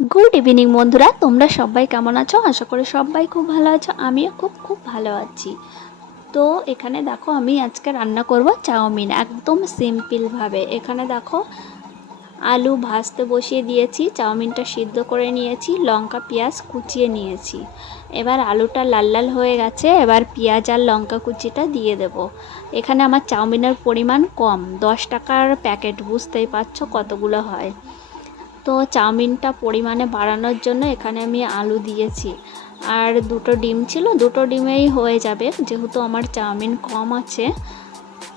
Good evening বন্ধুরা, তোমরা সবাই কেমন আছো? আশা করি সবাই খুব ভালো আছো। আমিও খুব খুব ভালো আছি। তো এখানে দেখো, আমি আজকে রান্না করব চাউমিন একদম সিম্পলভাবে। এখানে দেখো, আলু ভাজতে বসিয়ে দিয়েছি, চাউমিনটা সিদ্ধ করে নিয়েছি, লঙ্কা পেঁয়াজ কুচিয়ে নিয়েছি। এবার আলুটা লাল লাল হয়ে গেছে, এবার পেঁয়াজ আর লঙ্কা কুচিটা দিয়ে দেব। এখানে আমার চাউমিনের পরিমাণ কম, 10 টাকার প্যাকেট, বুঝতেই পারছো কতগুলো হয়। তো চাউমিনটা পরিমাণে বাড়ানোর জন্য এখানে আমি আলু দিয়েছি, আর দুটো ডিম ছিল, দুটো ডিমেই হয়ে যাবে যেহেতু আমার চাউমিন কম আছে।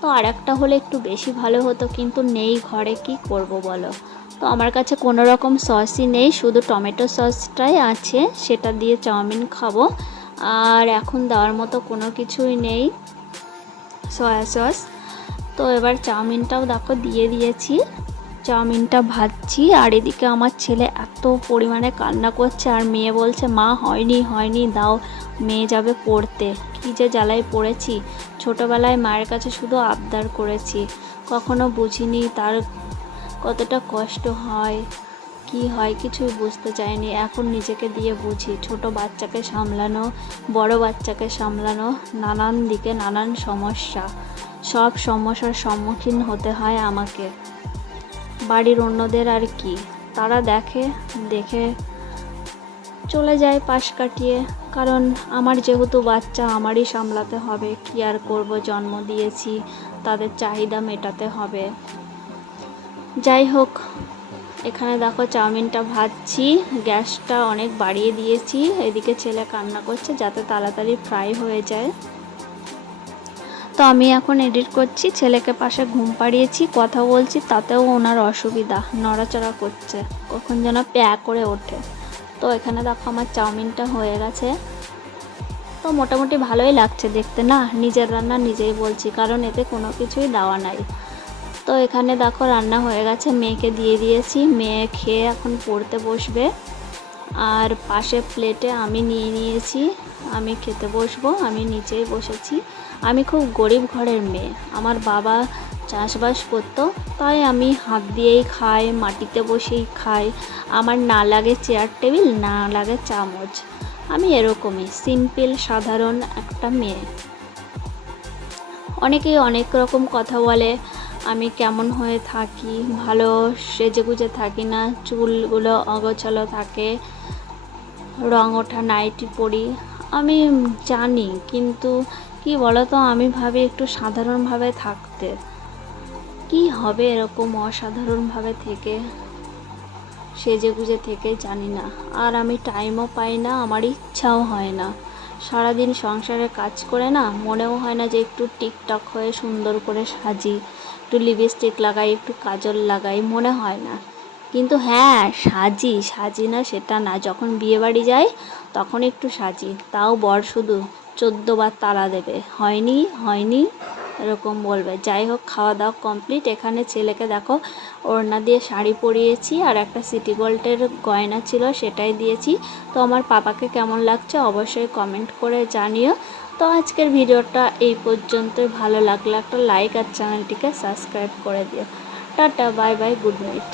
তো আর একটা হলে একটু বেশি ভালো হতো, কিন্তু নেই ঘরে, কি করব বলো। তো আমার কাছে কোনো রকম সসই নেই, শুধু টমেটো সসটাই আছে, সেটা দিয়ে চাউমিন খাবো। আর এখন দেওয়ার মতো কোনো কিছুই নেই, সয়া সস। তো এবার চাউমিনটাও দেখো দিয়ে দিয়েছি, চাউমিনটা ভাজছি। আর এদিকে আমার ছেলে এত পরিমাণে কান্না করছে, আর মেয়ে বলছে মা হয়নি হয়নি দাও, মেয়ে যাবে পড়তে। কী যে জ্বালায় পড়েছি, ছোটোবেলায় মায়ের কাছে শুধু আবদার করেছি, কখনো বুঝিনি তার কতটা কষ্ট হয়, কি হয় কিছুই বুঝতে চাইনি। এখন নিজেকে দিয়ে বুঝি, ছোট বাচ্চাকে সামলানো, বড় বাচ্চাকে সামলানো, নানান দিকে নানান সমস্যা, সব সমস্যার সম্মুখীন হতে হয় আমাকে। বাড়ির অন্যদের আর কি, তারা দেখে চলে যায় পাশ কাটিয়ে, কারণ আমার যেহেতু বাচ্চা আমারই সামলাতে হবে, কি আর করব, জন্ম দিয়েছি, তাদের চাহিদা মেটাতে হবে। যাই হোক, এখানে দেখো চাউমিনটা ভাজছি, গ্যাসটা অনেক বাড়িয়ে দিয়েছি। এদিকে ছেলে কান্না করছে যাতে তাড়াতাড়ি ফ্রাই হয়ে যায়। তো আমি এখন এডিট করছি, ছেলেকে পাশে ঘুম পাড়িয়েছি, কথা বলছি, তাতেও ওনার অসুবিধা, নড়াচড়া করছে, কখন যেন প্যা করে ওঠে। তো এখানে দেখো আমার চাউমিনটা হয়ে গেছে। তো মোটামুটি ভালোই লাগছে দেখতে, না নিজের রান্না নিজেই বলছি, কারণ এতে কোনো কিছুই দেওয়া নাই। তো এখানে দেখো রান্না হয়ে গেছে, মেয়েকে দিয়ে দিয়েছি, মেয়ে খেয়ে এখন পড়তে বসবে। আর পাশে প্লেটে আমি নিয়ে নিয়েছি, আমি খেতে বসবো, আমি নিচেই বসেছি। আমি খুব গরিব ঘরের মেয়ে, আমার বাবা চাষবাস করতো, তাই আমি হাত দিয়েই খাই, মাটিতে বসেই খাই। আমার না লাগে চেয়ার টেবিল, না লাগে চামচ, আমি এরকমই সিম্পল সাধারণ একটা মেয়ে। অনেকেই অনেক রকম কথা বলে আমি কেমন হয়ে থাকি, ভালো সেজেগুজে থাকি না, চুলগুলো অগোছালো থাকে, রং ওঠা নাইটি পরি। আমি জানি, কিন্তু কি বলো তো, আমি ভাবি একটু সাধারণভাবে থাকতে, কি হবে এরকম অসাধারণভাবে থেকে, সেজেগুজে থেকে, জানি না। আর আমি টাইমও পাই না, আমার ইচ্ছাও হয় না। সারাদিন সংসারে কাজ করে না, মনেও হয় না যে একটু টিকটক হয়ে সুন্দর করে সাজি, একটু লিপস্টিক লাগাই, একটু কাজল লাগাই, মনে হয় না। কিন্তু হ্যাঁ, সাজি না সেটা না, যখন বিয়েবাড়ি যাই তখন একটু সাজি, তাও বর শুধু 14 বার তাড়া দেবে, হয়নি হয়নি এরকম বলবে। যাই হোক, খাওয়া দাওয়া কমপ্লিট। এখানে ছেলেকে দেখো ওড়না দিয়ে শাড়ি পরিয়েছি, আর একটা সিটি গোল্ডের গয়না ছিল সেটাই দিয়েছি। তো আমার পাপাকে কেমন লাগছে অবশ্যই কমেন্ট করে জানিও। তো আজকের ভিডিওটা এই পর্যন্তই, ভালো লাগলে একটা লাইক আর চ্যানেলটিকে সাবস্ক্রাইব করে দিও। Tata, bye bye, good night.